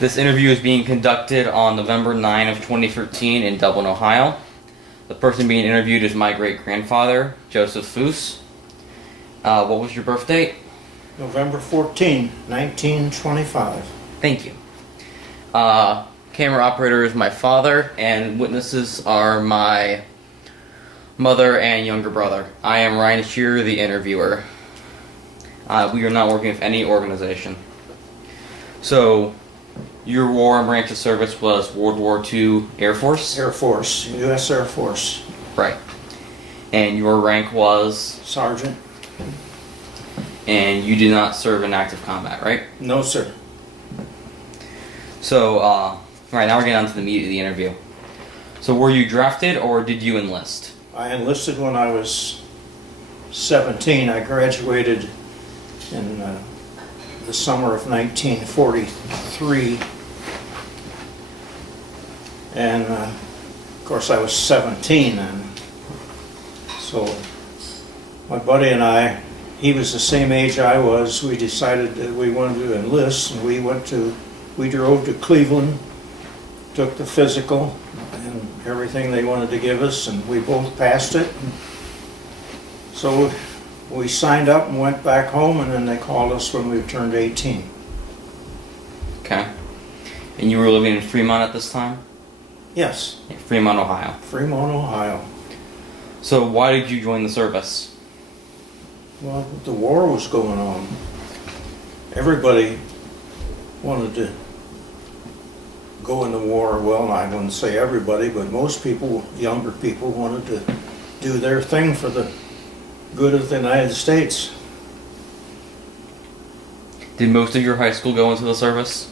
This interview is being conducted on November 9 of 2013 in Dublin, Ohio. The person being interviewed is my great-grandfather, Joseph Foose. What was your birth date? November 14, 1925. Thank you. Camera operator is my father, and witnesses are my mother and younger brother. I am Ryan Shearer, the interviewer. We are not working with any organization. So, your war and branch of service was World War II Air Force? Air Force, U.S. Air Force. Right. And your rank was? Sergeant. And you did not serve in active combat, right? No, sir. So, alright, now we're getting on to the meat of the interview. So, were you drafted or did you enlist? I enlisted when I was 17. I graduated in the summer of 1943. And, of course, I was 17 then. So, my buddy and I, he was the same age I was. We decided that we wanted to enlist, and we drove to Cleveland, took the physical and everything they wanted to give us, and we both passed it. So we signed up and went back home, and then they called us when we turned 18. Okay. And you were living in Fremont at this time? Yes. Yeah, Fremont, Ohio. Fremont, Ohio. So why did you join the service? Well, the war was going on. Everybody wanted to go in the war. Well, I wouldn't say everybody, but most people, younger people, wanted to do their thing for the good of the United States. Did most of your high school go into the service?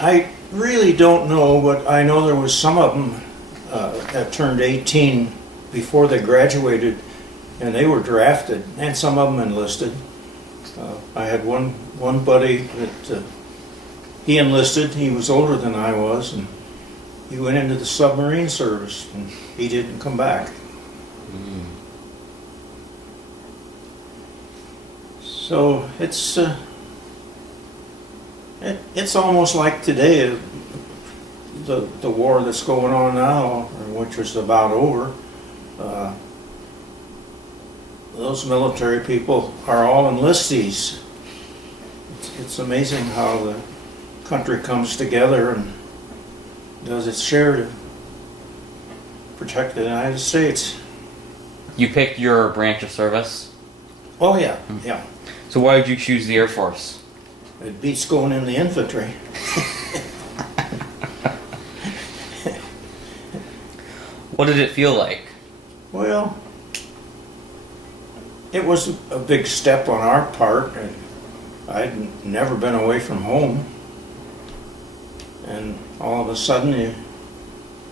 I really don't know, but I know there was some of them that turned 18 before they graduated, and they were drafted, and some of them enlisted. I had one buddy that he enlisted. He was older than I was, and he went into the submarine service, and he didn't come back. Mm. So it's almost like today, the war that's going on now, which is about over. Those military people are all enlistees. It's amazing how the country comes together and does its share to protect the United States. You picked your branch of service? Oh yeah, yeah. So why did you choose the Air Force? It beats going in the infantry. What did it feel like? Well, it was a big step on our part. I'd never been away from home, and all of a sudden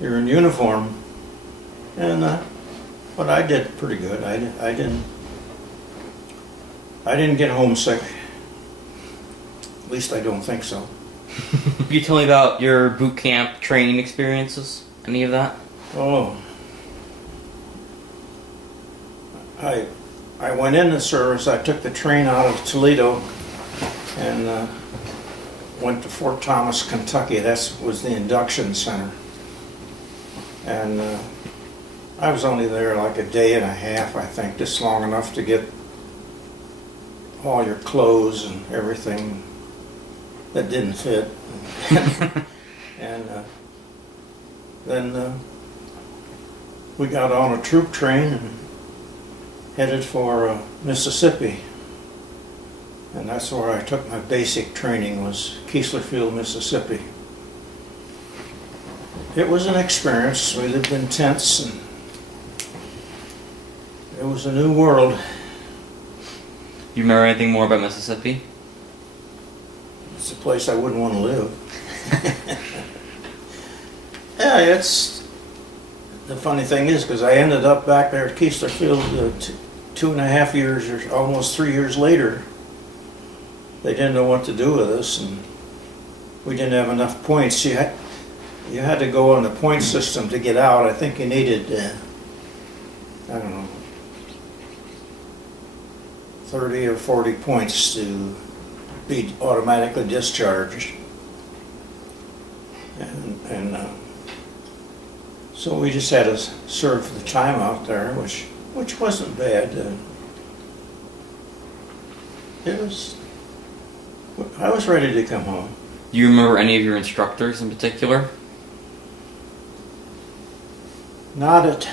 you're in uniform. And but I did pretty good. I didn't get homesick. At least I don't think so. Can you tell me about your boot camp training experiences? Any of that? Oh, I went in the service. I took the train out of Toledo and went to Fort Thomas, Kentucky. That was the induction center. And I was only there like a day and a half, I think, just long enough to get all your clothes and everything that didn't fit. And then we got on a troop train and headed for Mississippi. And that's where I took my basic training, was Keesler Field, Mississippi. It was an experience. We lived in tents, and it was a new world. You remember anything more about Mississippi? It's a place I wouldn't want to live. Yeah, it's... The funny thing is, because I ended up back there at Keesler Field 2.5 years, or almost 3 years later. They didn't know what to do with us, and we didn't have enough points. You had to go on the point system to get out. I think you needed, I don't know, 30 or 40 points to be automatically discharged. And so we just had to serve the time out there, which wasn't bad. I was ready to come home. Do you remember any of your instructors in particular? Not at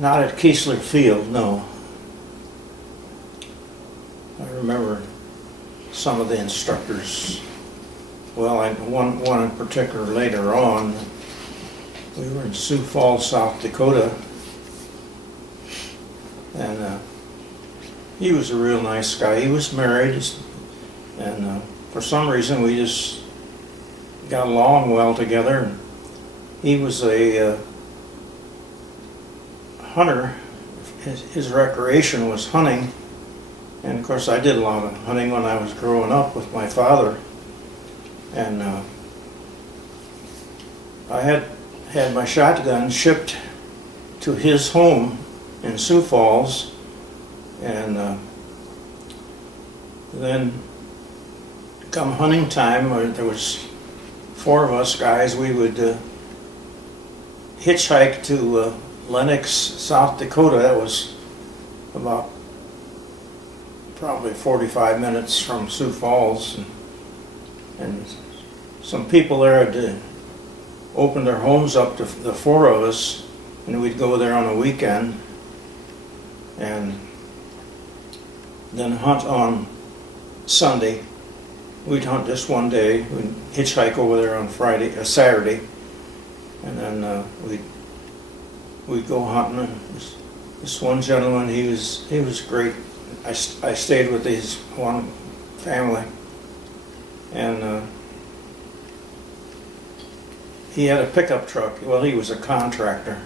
Keesler Field, no. I remember some of the instructors. Well, one in particular later on. We were in Sioux Falls, South Dakota, and he was a real nice guy. He was married, and for some reason we just got along well together. He was a hunter. His recreation was hunting, and of course I did a lot of hunting when I was growing up with my father. And I had my shotgun shipped to his home in Sioux Falls, and then come hunting time, there was 4 of us guys. We would hitchhike to Lenox, South Dakota. That was about probably 45 minutes from Sioux Falls, and some people there had opened their homes up to the 4 of us, and we'd go there on a weekend and then hunt on Sunday. We'd hunt just one day. We'd hitchhike over there on Saturday, and then we'd go hunting. And this one gentleman, he was great. I stayed with his one family, and he had a pickup truck. Well, he was a contractor,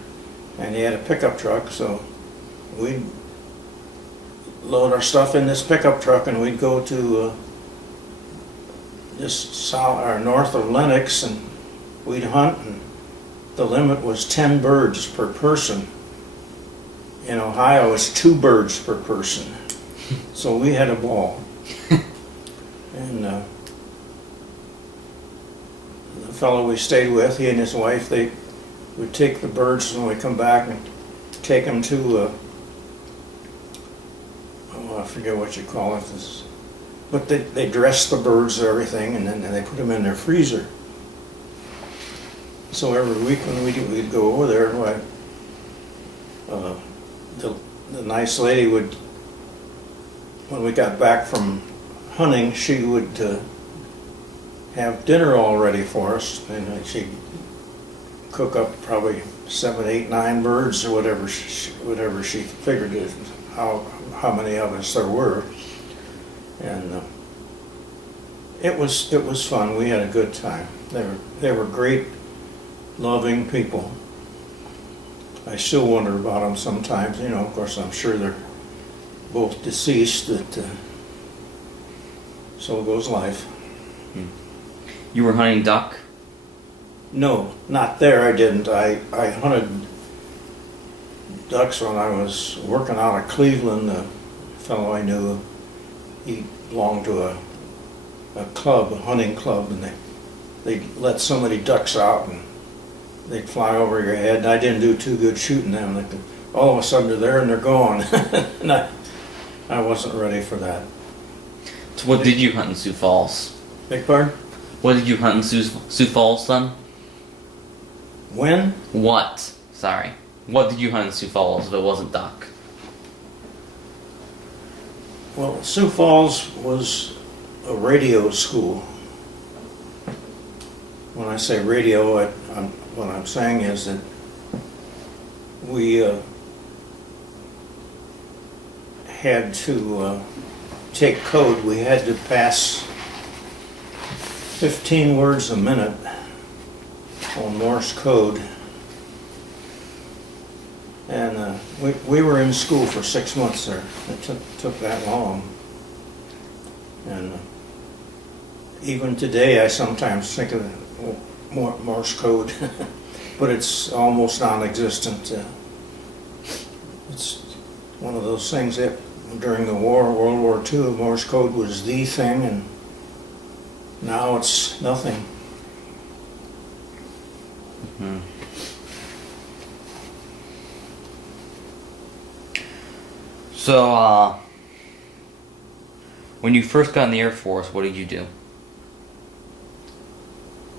and he had a pickup truck, so we'd load our stuff in this pickup truck, and we'd go to just south or north of Lenox, and we'd hunt, and the limit was 10 birds per person. In Ohio, it's 2 birds per person. So we had a ball. And the fellow we stayed with, he and his wife, they would take the birds when we come back and take them to, I forget what you call it, but they dress the birds and everything, and then they put them in their freezer. So every week when we'd go over there, the nice lady would, when we got back from hunting, she would have dinner all ready for us, and she'd cook up probably 7, 8, 9 birds or whatever she figured it, how many of us there were, and it was fun. We had a good time. They were great, loving people. I still wonder about them sometimes. You know, of course, I'm sure they're both deceased. That so goes life. You were hunting duck? No, not there. I didn't. I hunted ducks when I was working out of Cleveland. A fellow I knew, he belonged to a club, a hunting club, and they let so many ducks out, and they'd fly over your head. And I didn't do too good shooting them. All of a sudden they're there and they're gone. And I wasn't ready for that. So what did you hunt in Sioux Falls? Beg pardon? What did you hunt in Sioux Falls then? When? What? Sorry. What did you hunt in Sioux Falls if it wasn't duck? Well, Sioux Falls was a radio school. When I say radio, what I'm saying is that we had to take code. We had to pass 15 words a minute on Morse code. And we were in school for 6 months there. It took that long. And even today I sometimes think of Morse code, but it's almost non-existent. It's one of those things that during the war, World War II, Morse code was the thing, and now it's nothing. Hmm. So, when you first got in the Air Force, what did you do?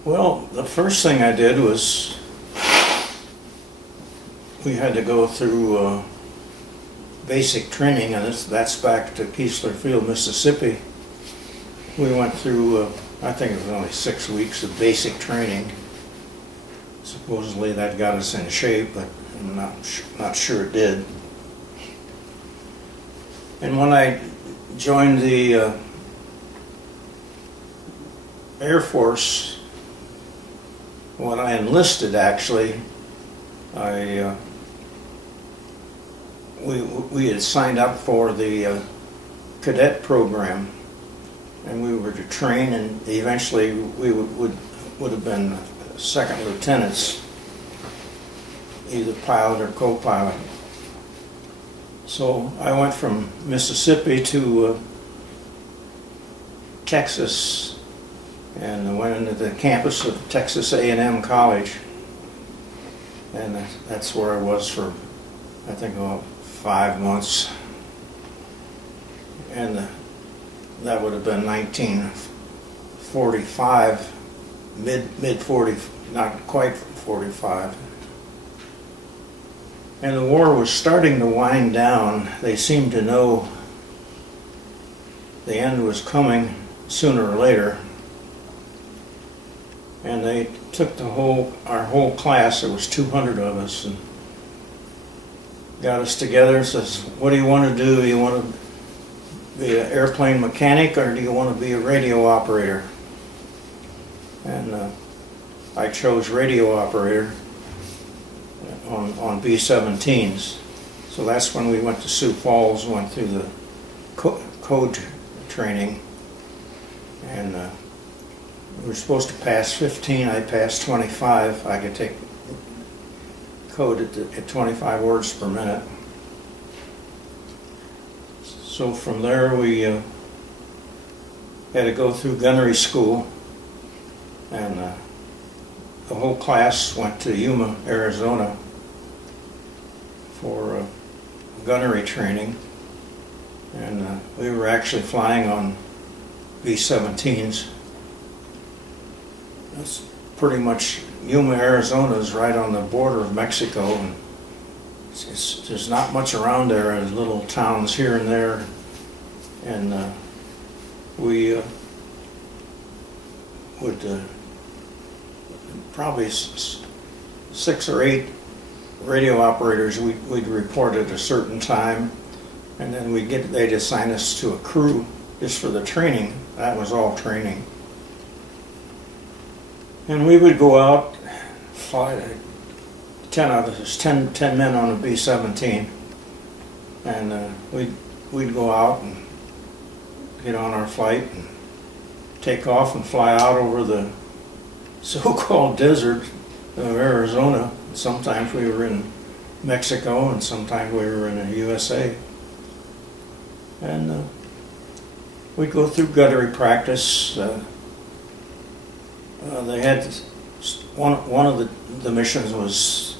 Well, the first thing I did was we had to go through basic training, and that's back to Keesler Field, Mississippi. We went through, I think it was only 6 weeks of basic training. Supposedly that got us in shape, but I'm not sure it did. And when I joined the Air Force, when I enlisted, actually, we had signed up for the cadet program, and we were to train, and eventually we would have been second lieutenants, either pilot or co-pilot. So I went from Mississippi to Texas, and I went into the campus of Texas A&M College, and that's where I was for, I think, about 5 months. And that would have been 1945, mid 40, not quite 45. And the war was starting to wind down. They seemed to know the end was coming sooner or later. And they took our whole class, there was 200 of us, and got us together and says, what do you want to do? Do you want to be an airplane mechanic, or do you want to be a radio operator? And I chose radio operator on B-17s. So that's when we went to Sioux Falls, went through the code training, and we were supposed to pass 15. I passed 25. I could take code at 25 words per minute. So from there we had to go through gunnery school, and the whole class went to Yuma, Arizona for gunnery training, and we were actually flying on B-17s. That's pretty much, Yuma, Arizona is right on the border of Mexico, and there's not much around there. There's little towns here and there, and we would probably 6 or 8 radio operators. We'd report at a certain time, and then they'd assign us to a crew just for the training. That was all training. And we would go out, fly 10 of us, 10 men on a B-17, and we'd go out and get on our flight and take off and fly out over the so-called desert of Arizona. Sometimes we were in Mexico, and sometimes we were in the USA. And we'd go through gunnery practice. They had one of the missions was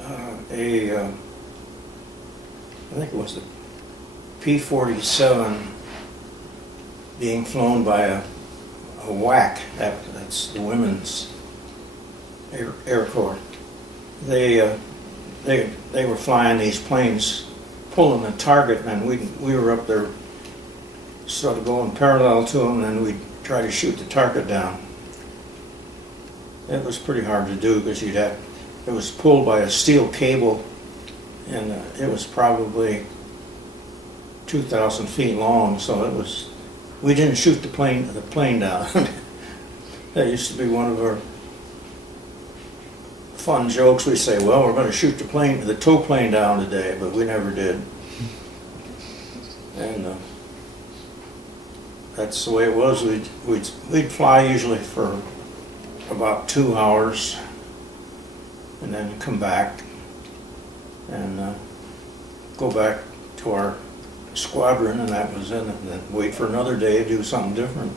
I think it was the P-47 being flown by a WAC. That's the Women's Air Corps. They were flying these planes, pulling a target, and we were up there, sort of going parallel to them, and we'd try to shoot the target down. It was pretty hard to do because it was pulled by a steel cable, and it was probably 2,000 feet long. So we didn't shoot the plane down. That used to be one of our fun jokes. We say, well, we're going to shoot the tow plane down today, but we never did. And that's the way it was. We'd fly usually for about 2 hours, and then come back and go back to our squadron and that was in it, and then wait for another day, do something different.